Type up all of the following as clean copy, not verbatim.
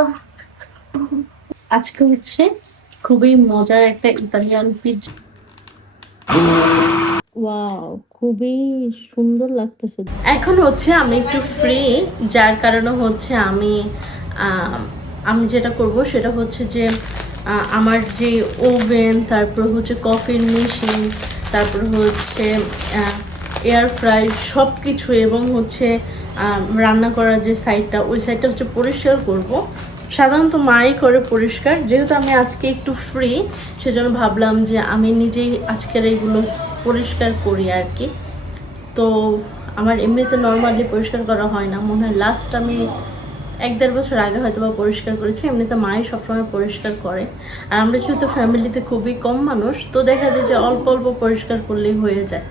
আহ, আজকে হচ্ছে খুবই মজার একটা ইতালিয়ান পিৎজা। ওয়াও, খুবই সুন্দর লাগতেছে। এখন হচ্ছে আমি একটু ফ্রি, যার কারণে হচ্ছে আম, আমি যেটা করব সেটা হচ্ছে যে আমার যে ওভেন, তারপর হচ্ছে কফির মেশিন, তারপর হচ্ছে এয়ার ফ্রাই সব কিছু, এবং হচ্ছে রান্না করার যে সাইডটা, ওই সাইডটা হচ্ছে পরিষ্কার করব। সাধারণত মাই করে পরিষ্কার, যেহেতু আমি আজকে একটু ফ্রি, সেজন্য ভাবলাম যে আমি নিজেই আজকের এইগুলো পরিষ্কার করি আর কি। তো আমার এমনিতে নর্মালি পরিষ্কার করা হয় না, মনে হয় লাস্ট আমি 1-1.5 বছর আগে হয়তো বা পরিষ্কার করেছি। এমনিতে মাই সবসময় পরিষ্কার করে। আর আমরা যেহেতু ফ্যামিলিতে খুবই কম মানুষ, তো দেখা যায় যে অল্প অল্প পরিষ্কার করলেই হয়ে যায়।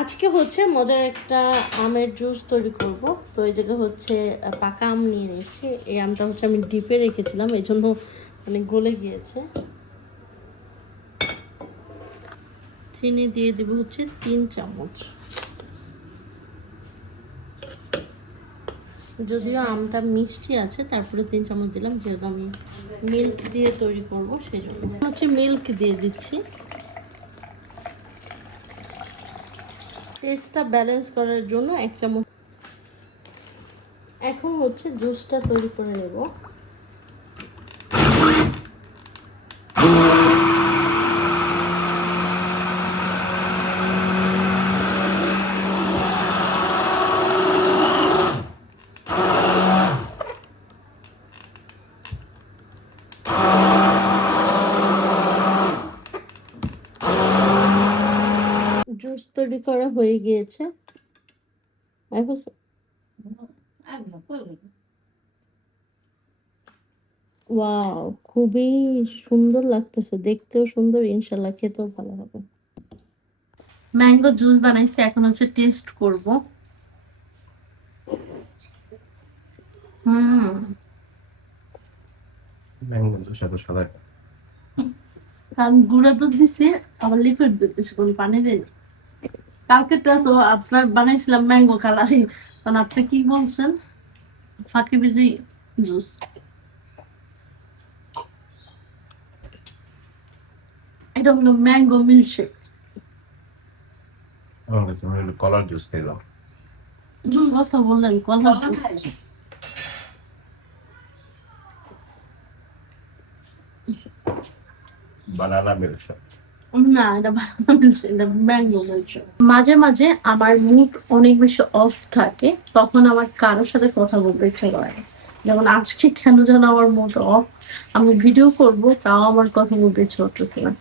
আজকে হচ্ছে মজার একটা আমের জুস তৈরি করব। তো এই জায়গায় হচ্ছে পাকা আম নিয়ে নিচ্ছি। এই আমটা হচ্ছে আমি ডিপে রেখেছিলাম, এই জন্য মানে গলে গিয়েছে। চিনি দিয়ে দেব হচ্ছে 3 চামচ। যদিও আমটা মিষ্টি আছে, তারপরে 3 চামচ দিলাম, যেহেতু আমি মিল্ক দিয়ে তৈরি করব সেই জন্য হচ্ছে মিল্ক দিয়ে দিচ্ছি। টেস্টটা ব্যালেন্স করার জন্য 1 চামচ। এখন হচ্ছে জুসটা তৈরি করে নেব। জুস তৈরি করা হয়ে গিয়েছে। ওয়াও, খুবই সুন্দর লাগতেছে, দেখতেও সুন্দর, ইনশাল্লাহ খেতেও ভালো হবে। ম্যাঙ্গো জুস বানাইছি, এখন হচ্ছে টেস্ট করব। হুম, ম্যাঙ্গো জুস এত সাদা কারণ গুঁড়া দুধ দিছি, আবার লিকুইড দুধ দিছি, কোনো পানি দেই। কালকেটা তো আপনার বানাইছিলাম ম্যাঙ্গো কালারিং, তখন আপনি কি বলছেন ফাঁকি বেজি জুস। এটা হলো ম্যাঙ্গো মিল্কশেক। আমার কাছে মনে হলো কলার জুস খেলাম। কথা বললেন কলার জুস। বানানা মিল্কশেক। না, এটা বানানো মিল্কশেক, এটা ম্যাঙ্গো মিল্কশেক। মাঝে মাঝে আমার মুড অনেক বেশি অফ থাকে, তখন আমার কারোর সাথে কথা বলতে ইচ্ছে করে না। যেমন আজকে কেন যেন আমার মুড অফ, আমি ভিডিও করব তাও আমার কথা বলতে ইচ্ছে করতেছে না।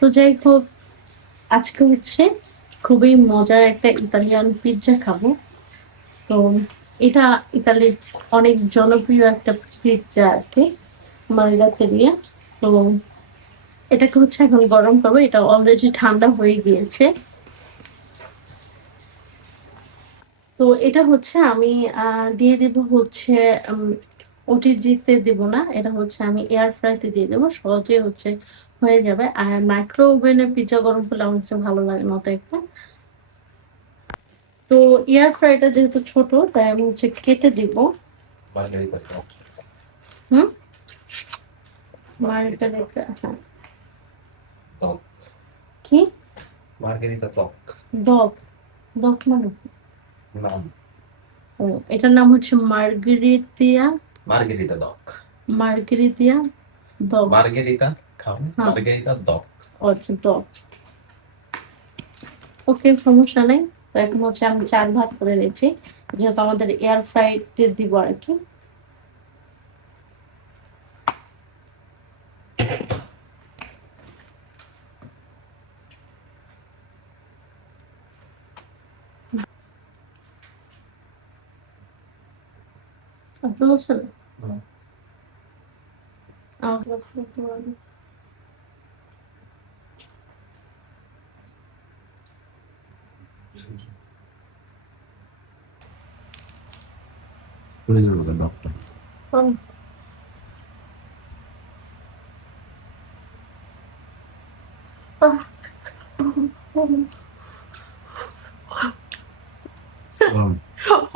তো যাই হোক, আজকে হচ্ছে খুবই মজার একটা ইতালিয়ান পিৎজা খাবো। তো এটা ইতালির অনেক জনপ্রিয় একটা পিৎজা আর কি, মার্গারিটা। তো এটাকে হচ্ছে এখন গরম করবো, এটা অলরেডি ঠান্ডা হয়ে গিয়েছে। তো এটা হচ্ছে আমি দিয়ে দেব হচ্ছে ওটিজিতে দেব না, এটা হচ্ছে আমি এয়ার ফ্রাইতে দিয়ে দেবো, সহজে হচ্ছে হয়ে যাবে। আর মাইক্রো ওভেনে পিৎজা গরম করলে আমার কাছে ভালো লাগে মতো একটা। তো এয়ার ফ্রাইটা যেহেতু ছোট, তাই আমি হচ্ছে কেটে দিব। মার্গারিতা টক। হুম, মার্গারিটা, হ্যাঁ। টক। কি? মার্গারিতা টক দক? দক মানে কি? নাম। ও, এটার নাম হচ্ছে মার্গেরিতিয়া। মার্গারিতা টক। মার্গেরিতিয়া দক। মার্গারিতা খাও, হ্যাঁ, মার্গারিতা টক। আচ্ছা দক। ওকে, সমস্যা নেই। তো এখন হচ্ছে আমি 4 ভাগ করে নিচ্ছি, যেহেতু আমাদের এয়ার ফ্রাইতে দিব আর কি। আপনি বলছেন আমার কাছে একটু বলেন।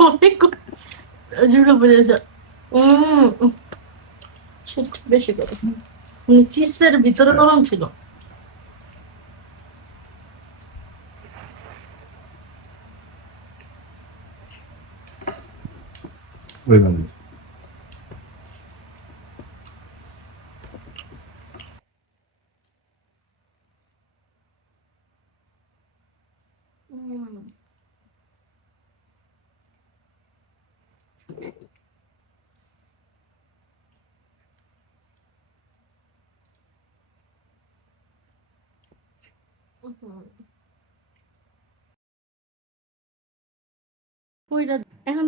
অনেক জুড়ে পড়েছে। Shit, বেশি করে চিপসের ভিতরে গরম ছিল। Wait a minute. ওইটা এখন